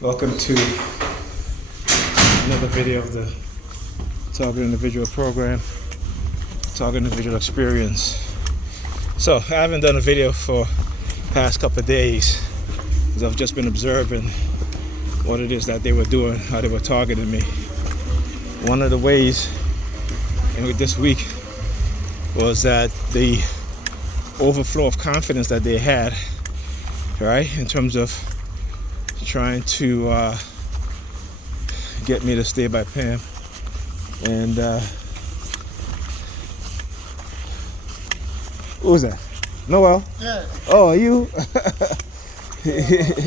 Welcome to another video of the Target Individual Program, Target Individual Experience. So I haven't done a video for the past couple of days because I've just been observing what it is that they were doing, how they were targeting me. One of the ways in this week was that the overflow of confidence that they had, right, in terms of trying to get me to stay by Pam. And who's that? Noel? Yeah. Oh, are you?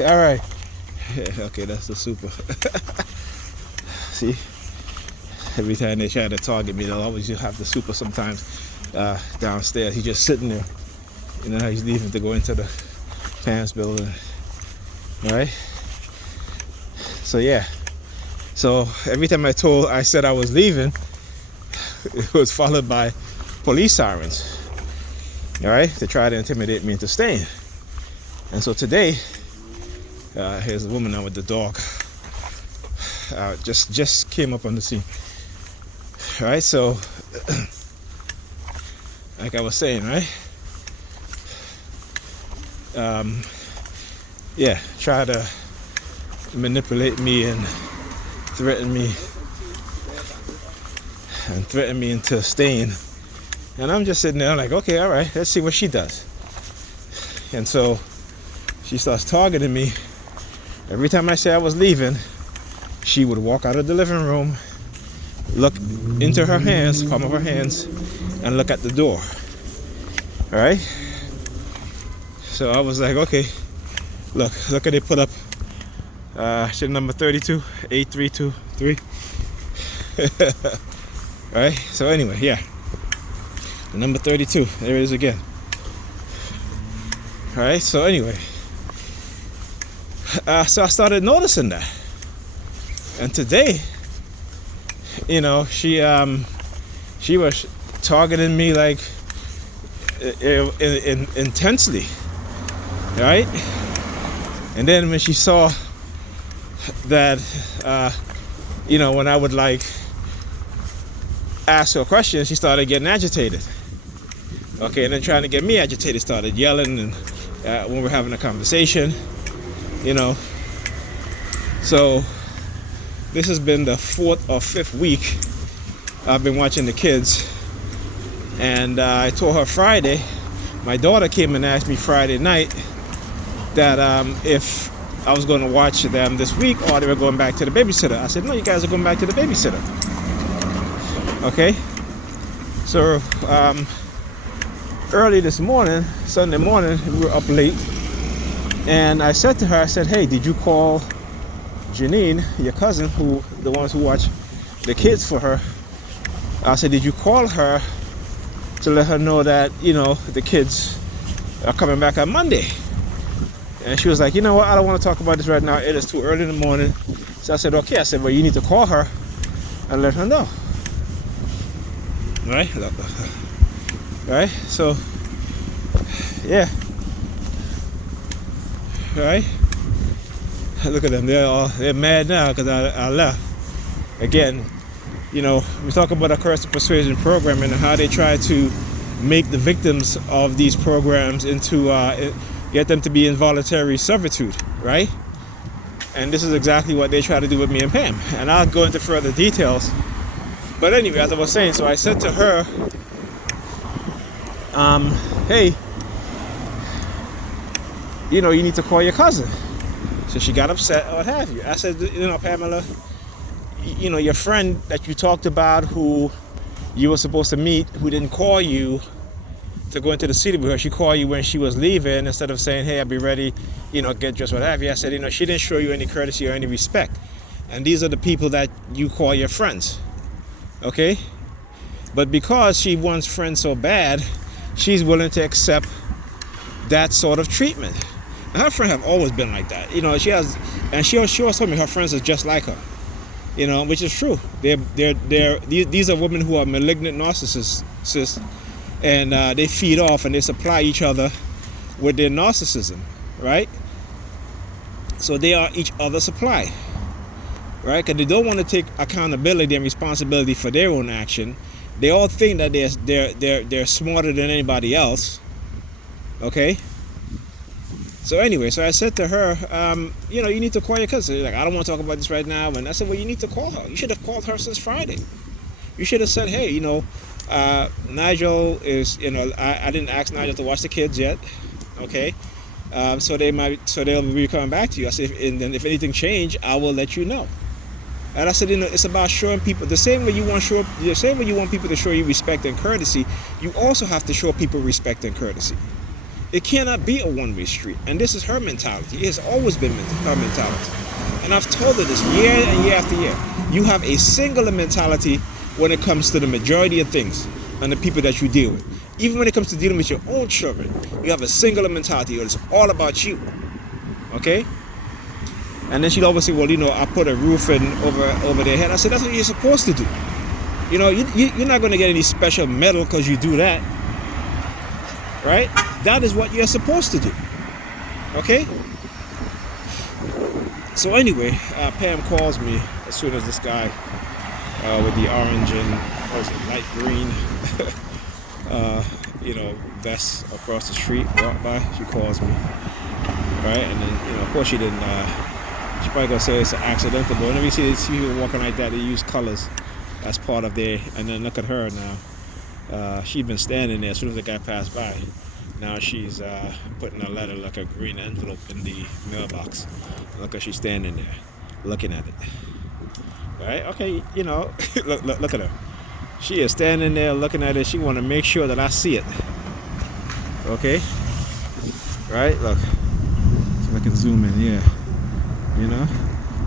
All right. Okay, that's the super. See, every time they try to target me, they'll always just have the super sometimes downstairs. He's just sitting there. You know how he's leaving to go into the Pam's building. All right. So yeah, so every time I said I was leaving, it was followed by police sirens, all right, to try to intimidate me into staying. And so today, here's a woman now with the dog, just came up on the scene, all right. So like I was saying, right, yeah, try to manipulate me and threaten me into staying. And I'm just sitting there like, okay, all right, let's see what she does. And so she starts targeting me. Every time I say I was leaving, she would walk out of the living room, look into her hands, palm of her hands, and look at the door. All right. So I was like, okay, look at it put up. Shit number 32, 8323. Right? So anyway, yeah. The number 32, there it is again. Alright, so anyway. So I started noticing that. And today, you know, she was targeting me like intensely. Right? And then when she saw that you know, when I would like ask her questions, she started getting agitated. Okay, and then trying to get me agitated, started yelling, and when we're having a conversation, you know. So this has been the 4th or 5th week I've been watching the kids, and I told her Friday. My daughter came and asked me Friday night that if I was going to watch them this week or they were going back to the babysitter. I said, no, you guys are going back to the babysitter. Okay? So early this morning, Sunday morning, we were up late, and I said to her, I said, hey, did you call Janine, your cousin, the ones who watch the kids for her? I said, did you call her to let her know that, you know, the kids are coming back on Monday? And she was like, you know what, I don't want to talk about this right now. It is too early in the morning. So I said, okay. I said, well, you need to call her and let her know. Right? Right? So, yeah. Right? Look at them. They're mad now because I left. Again, you know, we talk about a Coercive Persuasion Program and how they try to make the victims of these programs into get them to be involuntary servitude, right? And this is exactly what they try to do with me and Pam. And I'll go into further details. But anyway, as I was saying, so I said to her, hey, you know, you need to call your cousin. So she got upset or what have you. I said, you know, Pamela, you know, your friend that you talked about who you were supposed to meet, who didn't call you to go into the city with her, she called you when she was leaving instead of saying, hey, I'll be ready, you know, get dressed, what have you. I said, you know, she didn't show you any courtesy or any respect. And these are the people that you call your friends. Okay? But because she wants friends so bad, she's willing to accept that sort of treatment. And her friends have always been like that. You know, she always told me her friends are just like her. You know, which is true. These are women who are malignant narcissists, and they feed off and they supply each other with their narcissism, right? So they are each other's supply, right? Because they don't want to take accountability and responsibility for their own action. They all think that they're smarter than anybody else. Okay. So anyway, so I said to her, you need to call your cousin. Like, I don't want to talk about this right now. And I said, well, you need to call her. You should have called her since Friday. You should have said, hey, Nigel is, I didn't ask Nigel to watch the kids yet. Okay. So they'll be coming back to you. I said, and then if anything change, I will let you know. And I said, it's about showing people the same way you want people to show you respect and courtesy. You also have to show people respect and courtesy. It cannot be a one-way street. And this is her mentality. It has always been her mentality. And I've told her this year and year after year. You have a singular mentality when it comes to the majority of things and the people that you deal with. Even when it comes to dealing with your own children, you have a singular mentality. It's all about you. Okay? And then she'd always say, well, I put a roof over their head. I said, that's what you're supposed to do. You're not going to get any special medal because you do that. Right? That is what you're supposed to do. Okay? So anyway, Pam calls me as soon as this guy with the orange and light green vest across the street walked by. She calls me. Right? And then, of course she didn't she probably gonna say it's an accidental, but whenever you see people walking like that, they use colors as part of their, and then look at her now. She'd been standing there as soon as the guy passed by. Now she's putting a letter, like a green envelope, in the mailbox. Look at she's standing there, looking at it. Right? Okay, look at her. She is standing there looking at it. She want to make sure that I see it. Okay? Right? Look. So I can zoom in. Yeah.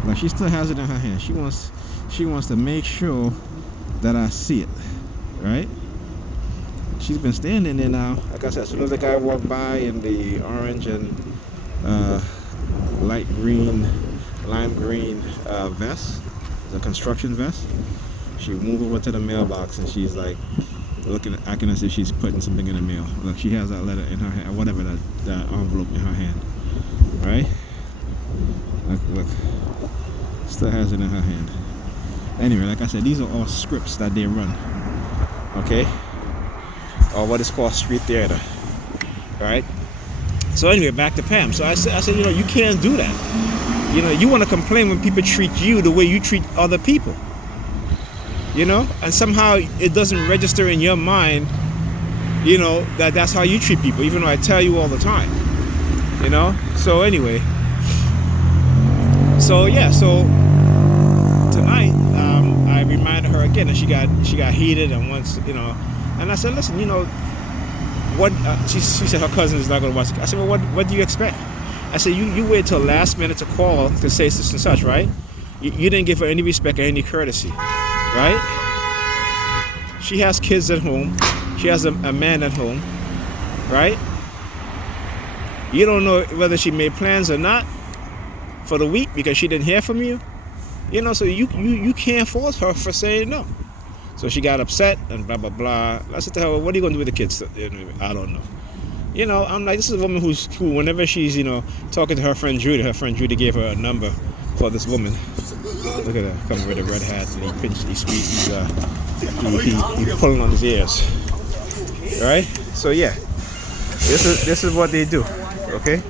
Like she still has it in her hand. She wants to make sure that I see it. Right? She's been standing there now. Like I said, as soon as the guy walked by in the orange and light green, lime green vest, the construction vest, she moved over to the mailbox and she's like acting as if she's putting something in the mail. Look, she has that letter in her hand, whatever, that envelope in her hand. Right? Look. Still has it in her hand. Anyway, like I said, these are all scripts that they run. Okay? Or what is called street theater. Right? So anyway, back to Pam. So I said, you can't do that. You want to complain when people treat you the way you treat other people. And somehow it doesn't register in your mind, that that's how you treat people, even though I tell you all the time. So anyway. So yeah, so tonight I reminded her again, and she got heated, and once and I said, listen, what she said her cousin is not going to watch it. I said, well, what do you expect? I said, you wait till last minute to call to say such and such, right? You didn't give her any respect or any courtesy, right? She has kids at home. She has a man at home, right? You don't know whether she made plans or not for the week because she didn't hear from you. So you can't fault her for saying no. So she got upset and blah, blah, blah. I said to her, well, what are you going to do with the kids? I don't know. I'm like, this is a woman who whenever she's, talking to her friend Judy gave her a number for this woman. Look at her, coming with a red hat, and he's pulling on his ears. Right? So yeah, this is what they do. Okay?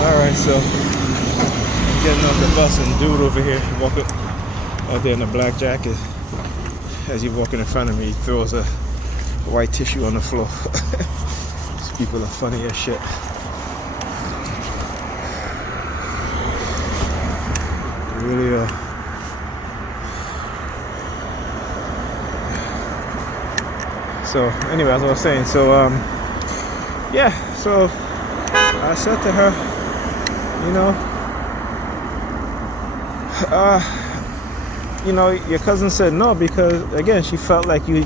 Alright, so I'm getting off the bus, and dude over here walking out there in a black jacket, as he's walking in front of me, he throws a white tissue on the floor. These people are funny as shit. They really are. So anyway, as I was saying, so yeah, so I said to her, your cousin said no because again she felt like you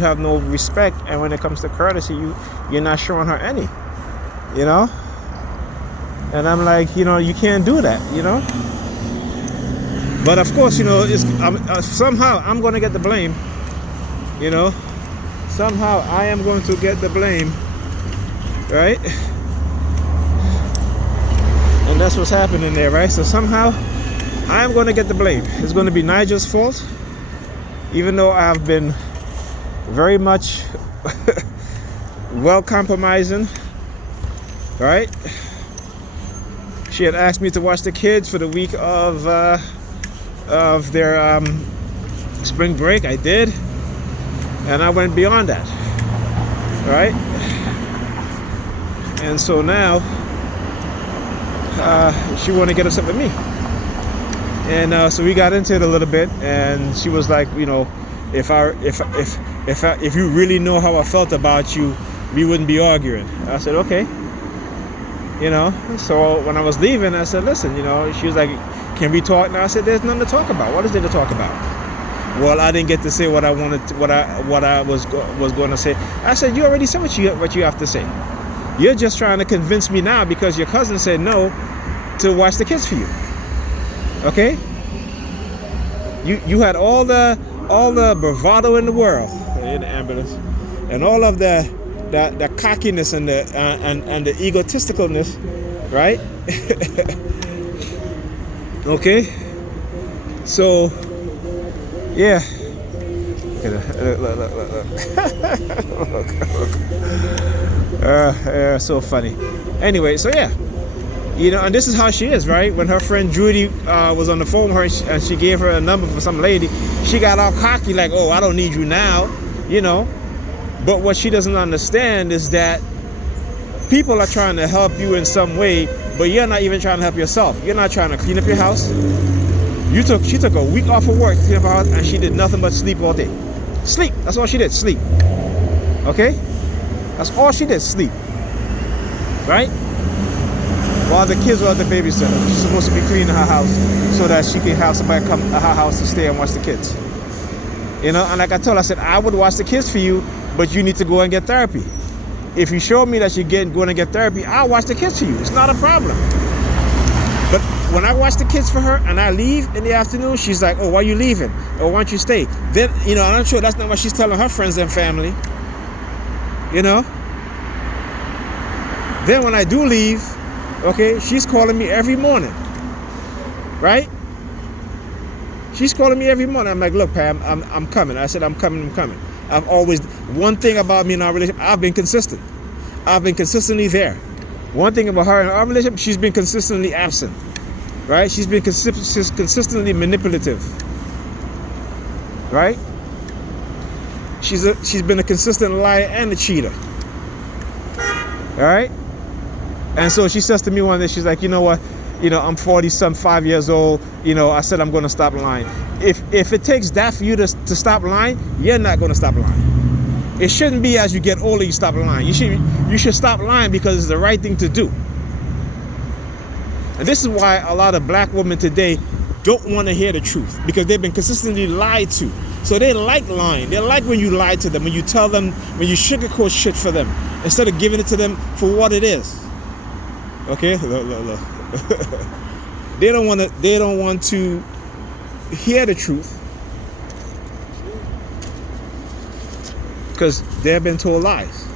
have no respect, and when it comes to courtesy, you're not showing her any, and I'm like, you can't do that, but of course, somehow I'm going to get the blame, somehow I am going to get the blame, right? And that's what's happening there, right? So somehow I'm going to get the blame. It's going to be Nigel's fault, even though I've been very much well compromising, right? She had asked me to watch the kids for the week of their spring break. I did, and I went beyond that, right? And so now she wanted to get upset with me, and so we got into it a little bit, and she was like, you know, if you really know how I felt about you, we wouldn't be arguing. I said, okay. You know, so when I was leaving, I said, listen, you know, she was like, can we talk now? I said, there's nothing to talk about. What is there to talk about? Well, I didn't get to say what I wanted, what I was going to say. I said, you already said what you have to say. You're just trying to convince me now because your cousin said no to watch the kids for you. Okay? You had all the bravado in the world in the ambulance, and all of the cockiness and the egotisticalness, right? Okay, so yeah. Look. So funny. Anyway, so yeah, you know, and this is how she is, right? When her friend Judy was on the phone with her and she gave her a number for some lady, she got all cocky like, oh, I don't need you now, you know. But what she doesn't understand is that people are trying to help you in some way, but you're not even trying to help yourself. You're not trying to clean up your house. She took a week off of work to clean up her house, and she did nothing but sleep all day. Sleep. That's all she did. Sleep. Okay? That's all she did. Sleep. Right? While the kids were at the babysitter. She's supposed to be cleaning her house so that she can have somebody come to her house to stay and watch the kids. You know, and like I told her, I said, I would watch the kids for you, but you need to go and get therapy. If you show me that you're going to get therapy, I'll watch the kids for you. It's not a problem. But when I watch the kids for her and I leave in the afternoon, she's like, oh, why are you leaving? Or why don't you stay? Then, you know, I'm sure that's not what she's telling her friends and family. You know? Then when I do leave, okay, she's calling me every morning. Right? She's calling me every morning. I'm like, look, Pam, I'm coming. I said, I'm coming. I've always, one thing about me in our relationship, I've been consistent. I've been consistently there. One thing about her in our relationship, she's been consistently absent. Right? She's been consistently manipulative. Right? She's been a consistent liar and a cheater. All right? And so she says to me one day, she's like, you know what? You know, I'm 5 years old. You know, I said I'm going to stop lying. If it takes that for you to stop lying, you're not going to stop lying. It shouldn't be as you get older you stop lying. You should stop lying because it's the right thing to do. And this is why a lot of black women today don't want to hear the truth, because they've been consistently lied to. So they like lying. They like when you lie to them, when you tell them, when you sugarcoat shit for them, instead of giving it to them for what it is. Okay? Look. They don't want to hear the truth because they've been told lies.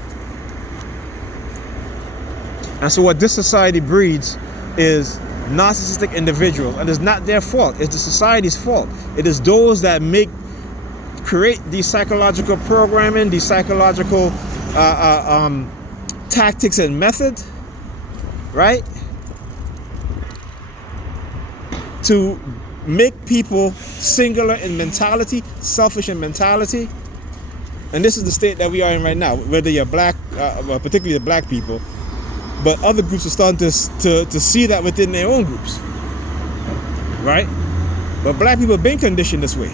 And so what this society breeds is narcissistic individuals, and it's not their fault. It's the society's fault. It is those that create these psychological programming, these psychological tactics and methods, right? To make people singular in mentality, selfish in mentality. And this is the state that we are in right now, whether you're black, particularly the black people, but other groups are starting to see that within their own groups, right? But black people have been conditioned this way.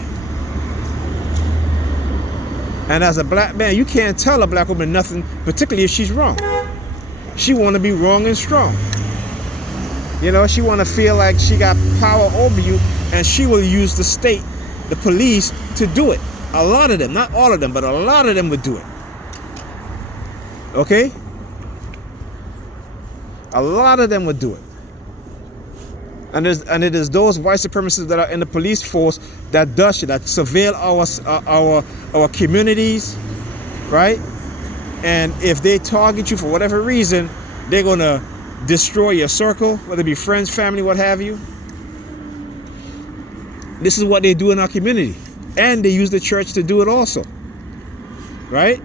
And as a black man, you can't tell a black woman nothing, particularly if she's wrong. She want to be wrong and strong. You know, she want to feel like she got power over you, and she will use the state, the police, to do it. A lot of them, not all of them, but a lot of them would do it. Okay? A lot of them would do it. And it is those white supremacists that are in the police force that does shit, that surveil our communities, right? And if they target you for whatever reason, they're gonna destroy your circle, whether it be friends, family, what have you. This is what they do in our community. And they use the church to do it also. Right?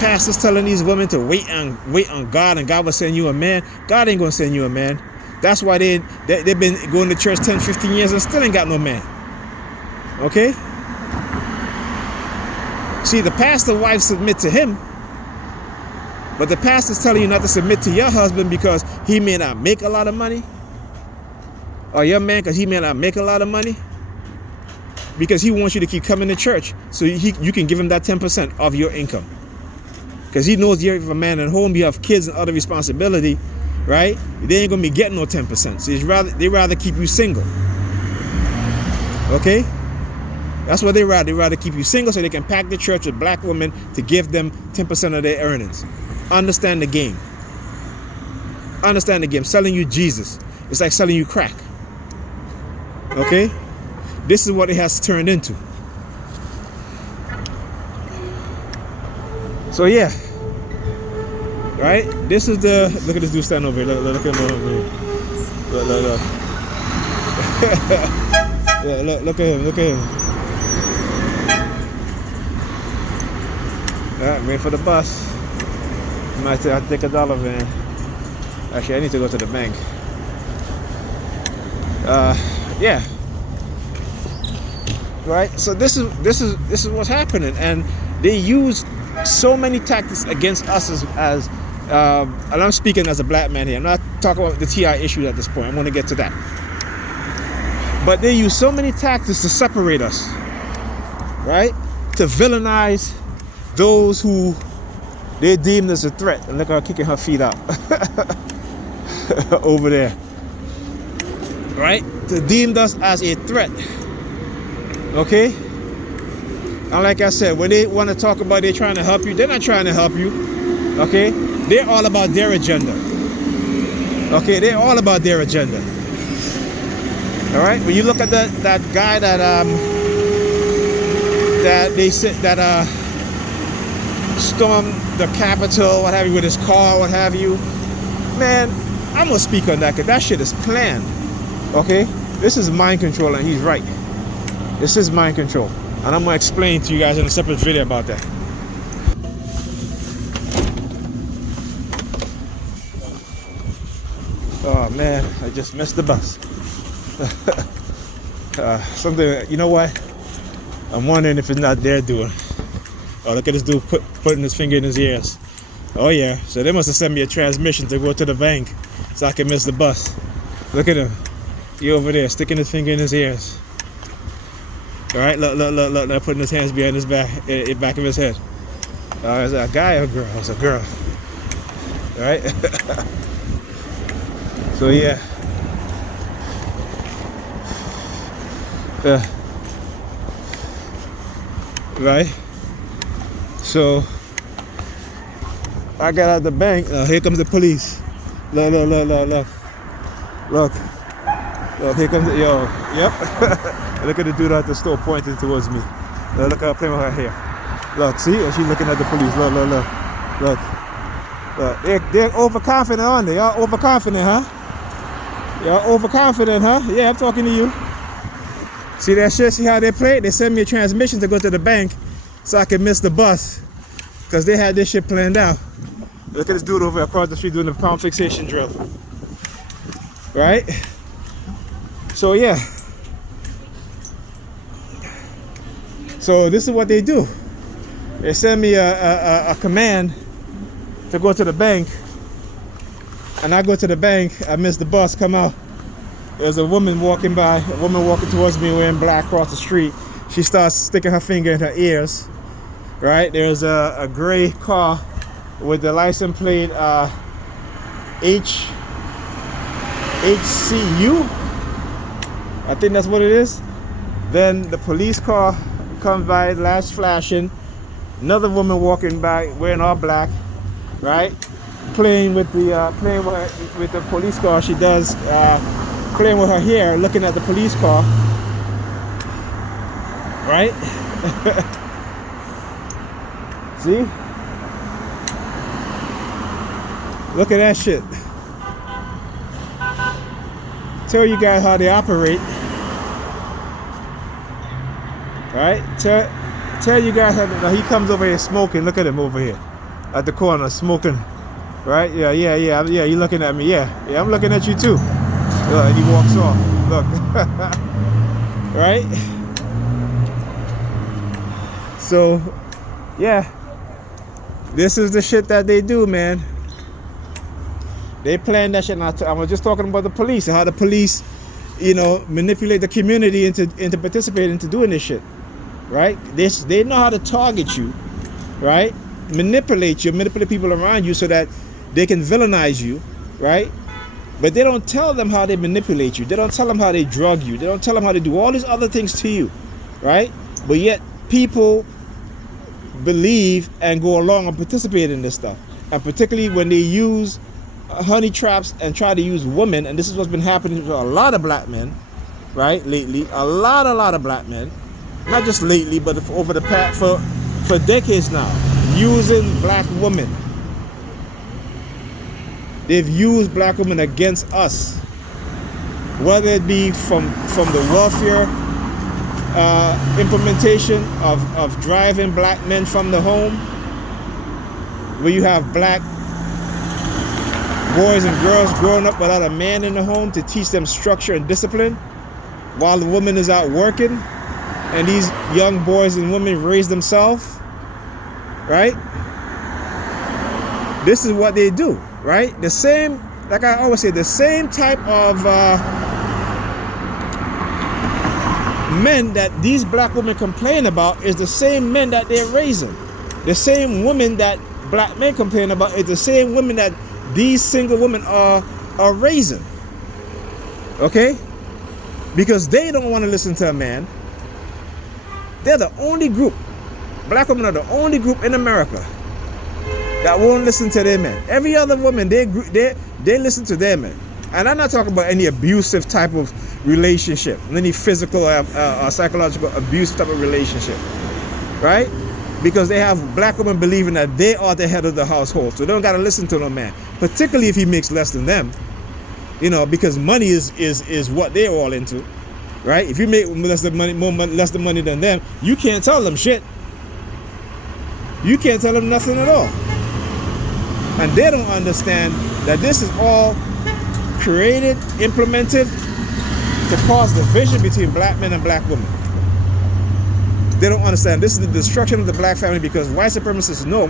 Pastors telling these women to wait on God, and God will send you a man. God ain't going to send you a man. That's why they've been going to church 10, 15 years and still ain't got no man. Okay? See, the pastor wife submit to him, but the pastor's telling you not to submit to your husband because he may not make a lot of money, or your man because he may not make a lot of money, because he wants you to keep coming to church so you can give him that 10% of your income. Because he knows you have a man at home, you have kids and other responsibility, right? They ain't gonna be getting no 10%. So they rather keep you single. Okay? That's what they rather keep you single so they can pack the church with black women to give them 10% of their earnings. Understand the game. Understand the game. Selling you Jesus. It's like selling you crack. Okay? This is what it has turned into. So yeah. Right? This is the... Look at this dude standing over here. Look at him over here. Look at him. Look at him. Alright, wait for the bus. Might say I'll take $1 van. Actually, I need to go to the bank. Yeah. Right. So this is what's happening, and they use so many tactics against us as and I'm speaking as a black man here. I'm not talking about the TI issues at this point. I'm going to get to that. But they use so many tactics to separate us, right? To villainize those who they deemed as a threat. And look at her kicking her feet out over there, right? To deem us as a threat. Okay? And like I said, when they want to talk about they're trying to help you, they're not trying to help you. Okay? They're all about their agenda. Okay? They're all about their agenda. All right? When you look at that guy that they said that stormed the Capitol, what have you, with his car, what have you, man, I'm gonna speak on that because that shit is planned. Okay? This is mind control, and he's right. This is mind control, and I'm gonna explain to you guys in a separate video about that. Oh man, I just missed the bus. Something, you know what? I'm wondering if it's not their doing. Oh, look at this dude putting his finger in his ears. Oh yeah, so they must have sent me a transmission to go to the bank so I can miss the bus. Look at him. He over there sticking his finger in his ears. All right, look, now putting his hands behind his back of his head. Is that a guy or a girl? It's a girl. All right. So yeah. Right. So I got out the bank. Here comes the police. Look. Here comes the Yep. Look at the dude at the store pointing towards me. Look at her playing with her hair. Look, see? And she's looking at the police. Look. They're overconfident, aren't they? Y'all overconfident, huh? Y'all overconfident, huh? Yeah, I'm talking to you. See that shit? See how they play? They send me a transmission to go to the bank so I can miss the bus because they had this shit planned out. Look at this dude over across the street doing the palm fixation drill. Right? So yeah. So this is what they do. They send me a command to go to the bank, and I go to the bank, I miss the bus, come out. There's a woman walking by, towards me wearing black across the street. She starts sticking her finger in her ears, right? There's a gray car with the license plate HCU. I think that's what it is. Then the police car comes by, lights flashing. Another woman walking by wearing all black, right? Playing with the police car. She does playing with her hair, looking at the police car, right? See? Look at that shit. Tell you guys how they operate. Right? Tell you guys how now he comes over here smoking. Look at him over here at the corner smoking. Right? Yeah. You looking at me? Yeah. I'm looking at you too. Look, and he walks off. Look. Right? So, yeah. This is the shit that they do, man. They plan that shit. I was just talking about the police and how the police, manipulate the community into participating into doing this shit. Right? They know how to target you, right? Manipulate people around you so that they can villainize you, right? But they don't tell them how they manipulate you. They don't tell them how they drug you. They don't tell them how to do all these other things to you, right? But yet people believe and go along and participate in this stuff. And particularly when they use honey traps and try to use women, and this is what's been happening to a lot of black men, right? Lately, a lot of black men. Not just lately, but over the past, for decades now, using black women. They've used black women against us, whether it be from the welfare implementation of driving black men from the home, where you have black boys and girls growing up without a man in the home to teach them structure and discipline, while the woman is out working. And these young boys and women raise themselves, right? This is what they do, right? The same, like I always say, the same type of men that these black women complain about is the same men that they're raising. The same women that black men complain about is the same women that these single women are raising. Okay? Because they don't want to listen to a man. They're the only group, black women are the only group in America that won't listen to their men. Every other woman, they listen to their men. And I'm not talking about any abusive type of relationship, any physical or psychological abuse type of relationship, right? Because they have black women believing that they are the head of the household, so they don't got to listen to no man, particularly if he makes less than them, because money is what they're all into. Right? If you make less than money than them, you can't tell them shit. You can't tell them nothing at all. And they don't understand that this is all created, implemented to cause division between black men and black women. They don't understand this is the destruction of the black family, because white supremacists know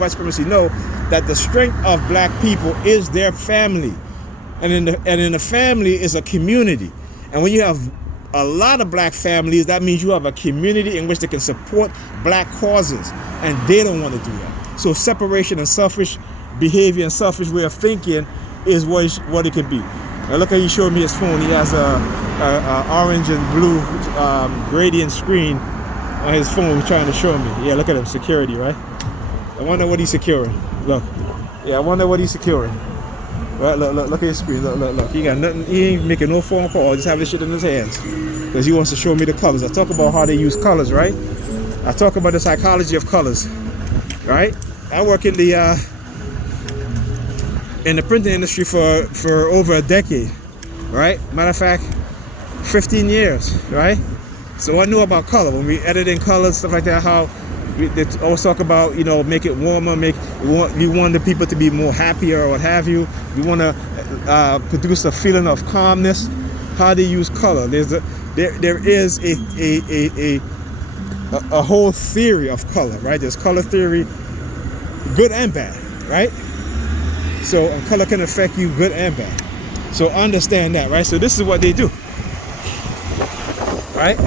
that the strength of black people is their family. And in the family is a community. And when you have a lot of black families, that means you have a community in which they can support black causes, and they don't want to do that. So separation and selfish behavior and selfish way of thinking is what it could be. Now look how he showed me his phone. He has a orange and blue gradient screen on his phone trying to show me. Yeah, look at him, security, right? I wonder what he's securing. Look. Yeah, I wonder what he's securing. Right, look at his screen. Look. He got nothing. He ain't making no phone call. Just have this shit in his hands because he wants to show me the colors. I talk about how they use colors, right? I talk about the psychology of colors, right? I work in the printing industry for over a decade, right? Matter of fact, 15 years, right? So I know about color. When we edit in colors, stuff like that, how they always talk about, make it warmer, you want the people to be more happier or what have you. You want to produce a feeling of calmness. How they use color. There is a whole theory of color, right? There's color theory, good and bad, right? So color can affect you good and bad. So understand that, right? So this is what they do, right?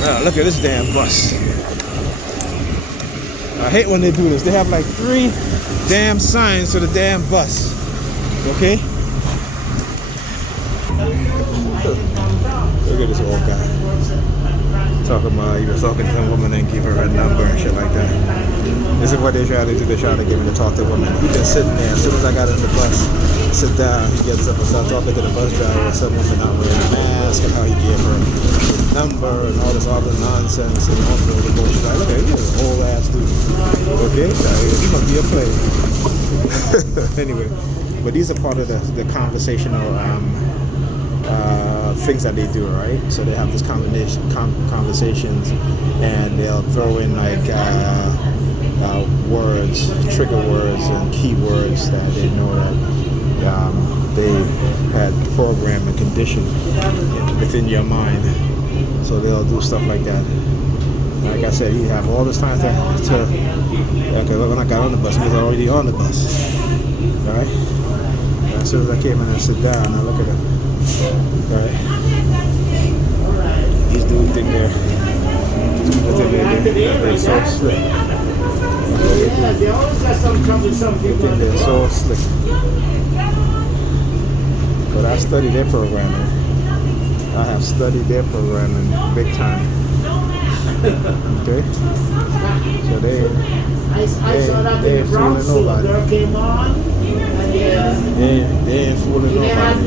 Now, look at this damn bus. I hate when they do this. They have like 3 damn signs for the damn bus. Okay? Look at this old guy. Talking about, he was talking to some woman and give her a number and shit like that. This is what they try to do. They try to get me to talk to women. He been sitting there as soon as I got in the bus. sit down, he gets up and starts talking to the bus driver with some woman not wearing a mask and how he gave her his number and all this other nonsense and all the bullshit. Like, look at you, old ass dude. Okay, he must be a player. Anyway, but these are part of the conversational things that they do, right? So they have these conversations, and they'll throw in like words, trigger words, and keywords that they know that they had programmed and conditioned within your mind. So they'll do stuff like that. Like I said, you have all this time to okay, when I got on the bus, he was already on the bus, right? And as soon as I came in and sit down, I look at him, right? These dudes think they're so slick. They always got some trouble with some people. They think they're so slick. But I study their programming. I have studied their programming big time. Okay? So they ain't fooling nobody. They ain't fooling nobody.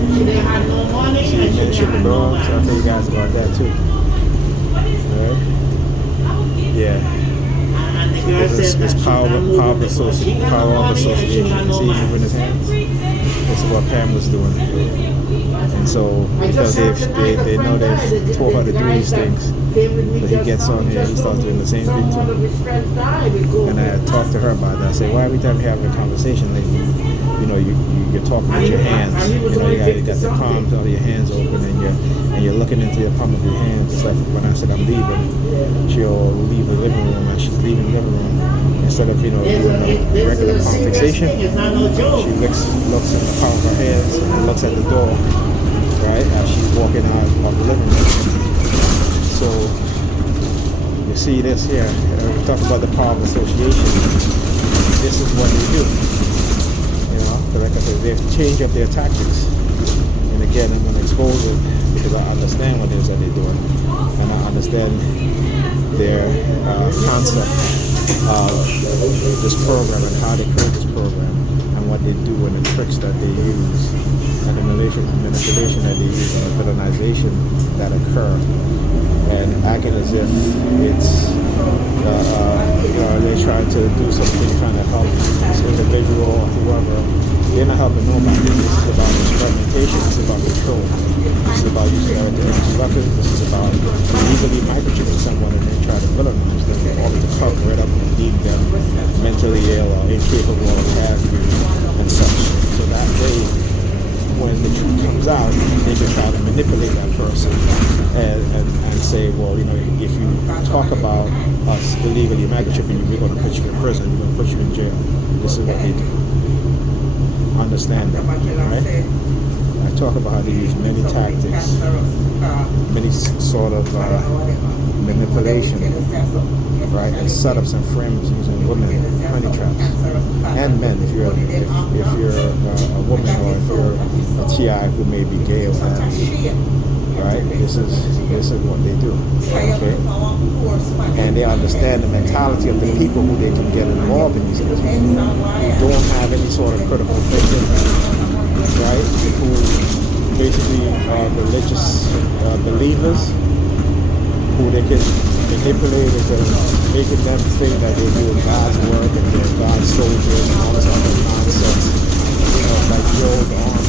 See, you mentioned the dogs. I'll tell you guys about that too. Right? Yeah. It's power of association. You see him moving his hands? This is what Pam was doing. And so, because they know they've taught her to do these things, so he gets on here, he starts doing the same thing too. And I talked to her about that. I say, why every time you have a conversation, like, you're talking with your hands. You got the palms of your hands open, and you're looking into the palm of your hands. It's like when I said I'm leaving, she'll leave the living room, and she's leaving the living room. Instead of doing a regular conversation, she looks in the palm of her hands and looks at the door, right, as she's walking out of the living room. So you see this here. We talk about the power of association. This is what they do. Like I said, they've changed up their tactics. And again, I'm going to expose it because I understand what it is that they're doing, and I understand their concept of this program and how they create this program and what they do and the tricks that they use and the manipulation that they use and the villainization that occur, and acting as if it's they're trying to do something trying to help this individual or whoever. They're not helping nobody. This is about experimentation. This is about control. This is about using energy weapons. This is about legally microchipping someone and then try to villainize them or to cover it up and deem them mentally ill or incapable or have you and such. So that way, when the truth comes out, they can try to manipulate that person and say, well, if you talk about us illegally microchipping you, we're going to put you in prison. We're going to put you in jail. This is what they do. Understand that, right? I talk about how they use many tactics, many sort of manipulation, right, and setups and frames using women, honey traps, and men. If you're a woman or if you're a TI who may be gay or what have you, right? This is what they do, okay? And they understand the mentality of the people who they can get involved in these things, who don't have any sort of critical thinking, right? Who basically are religious believers, who they can manipulate into making them think that they do God's work and they're God's soldiers and all this other nonsense, like Joe's army.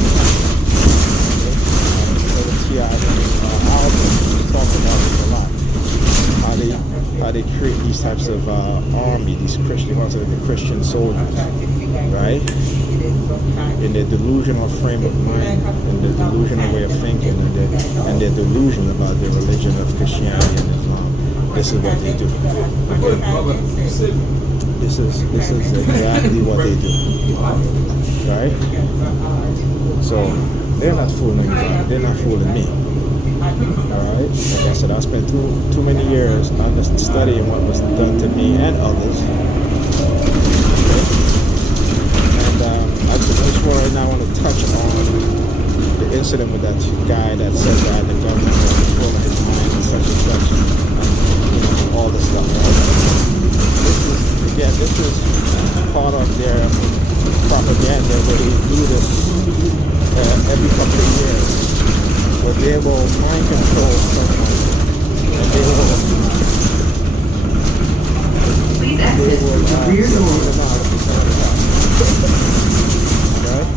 Talk about this a lot. How they create these types of army, these Christian soldiers, right? In their delusional frame of mind, in their delusional way of thinking, and their delusion about their religion of Christianity and Islam. This is what they do. Okay? This is exactly what they do, right? So they're not fooling anybody. They're not fooling me. Alright? Like I said, I spent too many years studying what was done to me and others. Okay? And I just right now want to touch on the incident with that guy that said that the government was controlling his mind and such and such, and all this stuff. Right? This is part of their propaganda where they do this every couple of years, where they will mind control someone, and they will send them out if it's not enough. Right?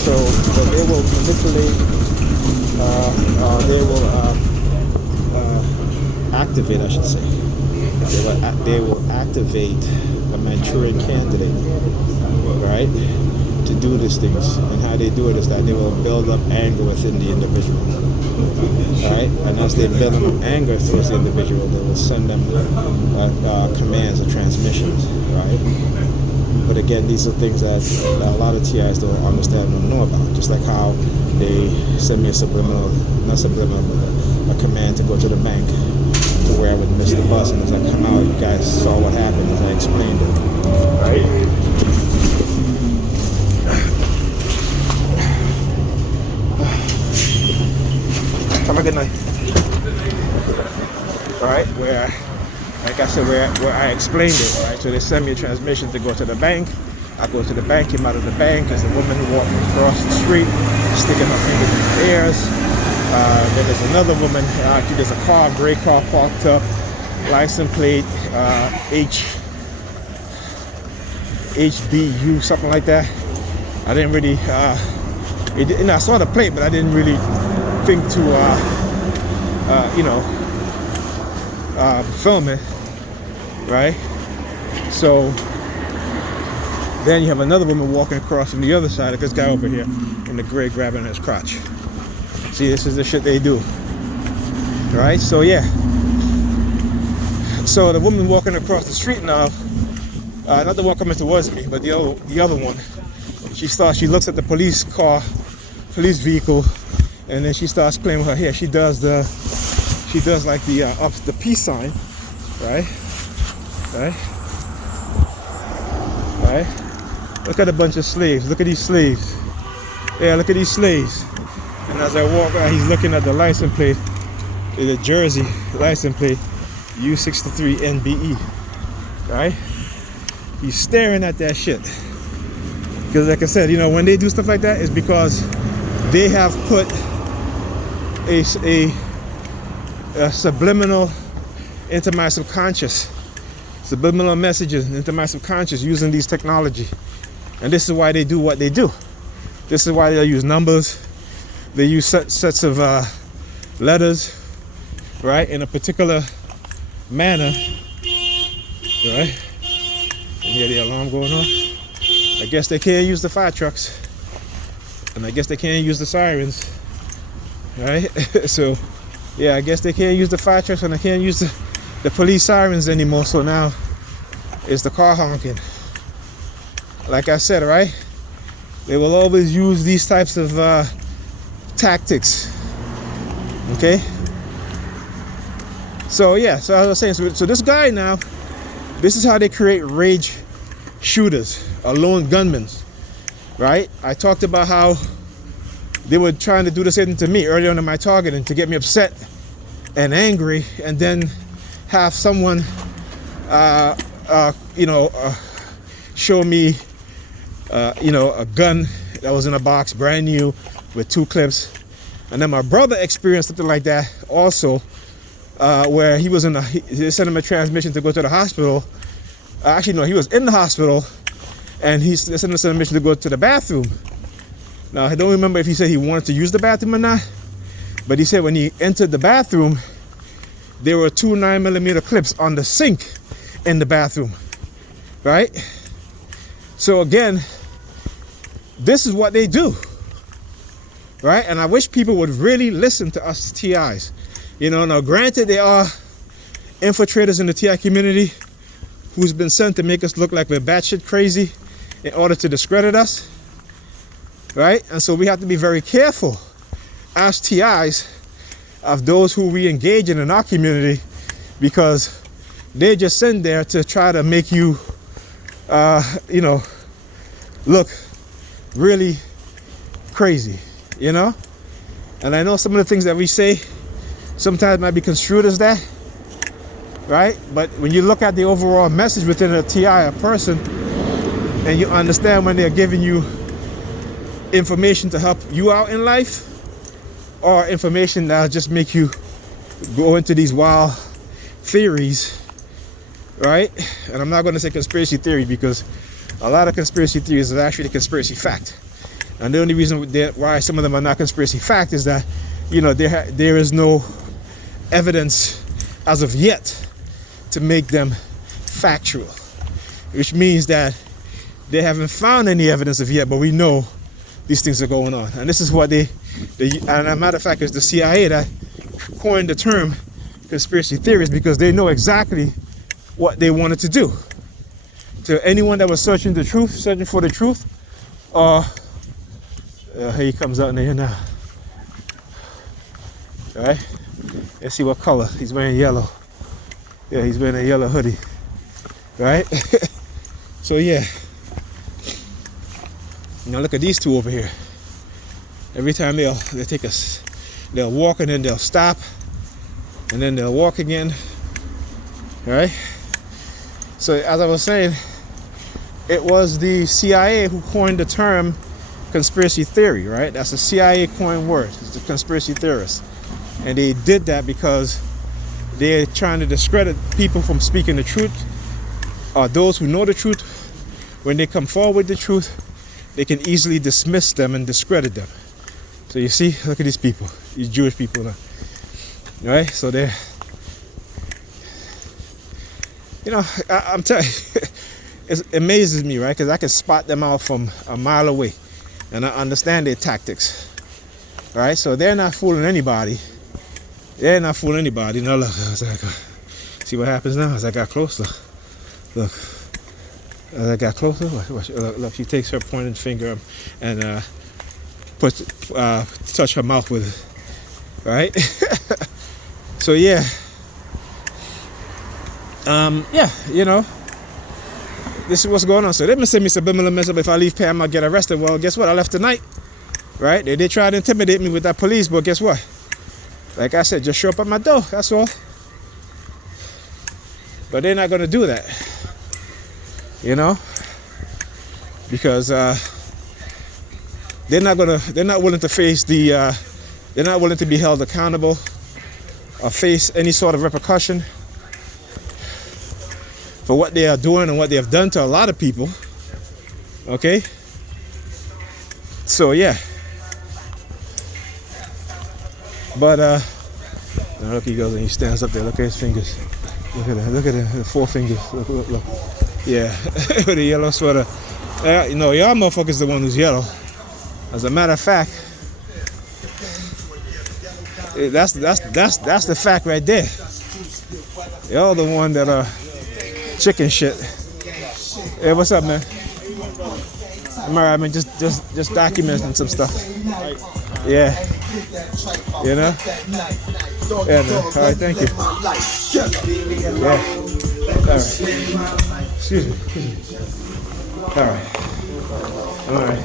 So, but they will manipulate, they will activate, I should say. They will activate a Manchurian candidate, right, to do these things. And how they do it is that they will build up anger within the individual, right? And as they build up anger towards the individual, they will send them commands or transmissions, right? But again, these are things that a lot of TIs don't understand or know about. Just like how they send me a subliminal, not subliminal, but a command to go to the bank, to where I would miss the bus, and as I come out, you guys saw what happened as I explained it, right? Have a good night. All right, where, like I said, where I explained it, right? So they send me a transmission to go to the bank. I go to the bank, came out of the bank, there's a woman walking across the street, sticking her fingers in her ears. Then there's another woman, actually there's a car, gray car parked up, license plate HBU, something like that. I didn't really, I saw the plate, but I didn't really think to, film it, right? So then you have another woman walking across from the other side of this guy over here in the gray, grabbing his crotch. See, this is the shit they do, right? So yeah. So the woman walking across the street now, not the one coming towards me, but the other one. She looks at the police vehicle, and then she starts playing with her hair. She does like the peace sign, right? Look at a bunch of slaves. Look at these slaves. Yeah, look at these slaves. And as I walk out, he's looking at the license plate, the Jersey license plate, U63NBE, right? He's staring at that shit. Because like I said, when they do stuff like that, it's because they have put a subliminal into my subconscious, subliminal messages into my subconscious using these technology. And this is why they do what they do. This is why they use numbers. They use sets of letters, right, in a particular manner, right? You hear the alarm going off? I guess they can't use the fire trucks, and I guess they can't use the sirens, right? So, yeah, I guess they can't use the fire trucks, and they can't use the police sirens anymore. So now it's the car honking. Like I said, right? They will always use these types of tactics. Okay. So yeah, so as I was saying, so this guy now, this is how they create rage shooters, or lone gunmen, right? I talked about how they were trying to do the same thing to me early on in my targeting, to get me upset and angry, and then have someone show me a gun that was in a box, brand new, with 2 clips. And then my brother experienced something like that also, where he was they sent him a transmission to go to the hospital. Actually, no, he was in the hospital, and they sent him a transmission to go to the bathroom. Now, I don't remember if he said he wanted to use the bathroom or not, but he said when he entered the bathroom, there were 2 9mm clips on the sink in the bathroom, right? So again, this is what they do, right? And I wish people would really listen to us TIs. Now granted, there are infiltrators in the TI community who's been sent to make us look like we're batshit crazy in order to discredit us, right? And so we have to be very careful as TIs of those who we engage in our community, because they just sent there to try to make you, look really crazy, And I know some of the things that we say sometimes might be construed as that, right? But when you look at the overall message within a TI, a person, and you understand when they're giving you information to help you out in life, or information that'll just make you go into these wild theories, right? And I'm not going to say conspiracy theory, because a lot of conspiracy theories are actually conspiracy fact. And the only reason why some of them are not conspiracy fact is that, you know, there is no evidence as of yet to make them factual, which means that they haven't found any evidence of yet, but we know these things are going on. And this is what and a matter of fact, it's the CIA that coined the term conspiracy theories, because they know exactly what they wanted to do to anyone that was searching for the truth. Here he comes out in here now. All right, let's see what color he's wearing. Yellow. Yeah, he's wearing a yellow hoodie, right? So yeah, now look at these two over here. Every time they'll walk, and then they'll stop, and then they'll walk again, right? So as I was saying, it was the CIA who coined the term conspiracy theory, right? That's a CIA coined word. It's the conspiracy theorists. And they did that because they're trying to discredit people from speaking the truth, or those who know the truth. When they come forward with the truth, they can easily dismiss them and discredit them. So you see, look at these people, these Jewish people now, right? So they're, you know, I'm telling you, it amazes me, right? Because I can spot them out from a mile away, and I understand their tactics, right? So they're not fooling anybody. They're not fooling anybody. Now look, see what happens now as I got closer. Look, as I got closer, look, she takes her pointing finger and touch her mouth with it, right? So yeah, yeah, you know, this is what's going on. So they send me subliminal message. If I leave Pam, I'll get arrested. Well, guess what? I left tonight, right? They tried to intimidate me with that police, but guess what? Like I said, just show up at my door. That's all. But they're not going to do that, you know, because they're not willing to face they're not willing to be held accountable or face any sort of repercussion for what they are doing and what they have done to a lot of people. Okay, so yeah, but now look, he goes and he stands up there. Look at his fingers. Look at the 4 fingers. Look. Yeah, with a yellow sweater. You know, y'all motherfuckers the one who's yellow. As a matter of fact, that's the fact right there. Y'all the one that are chicken shit. Hey, what's up, man? I'm alright, man. Just documenting some stuff. Yeah. You know? Yeah, man. Alright, thank you. Yeah. Alright. Excuse me. Alright. Alright.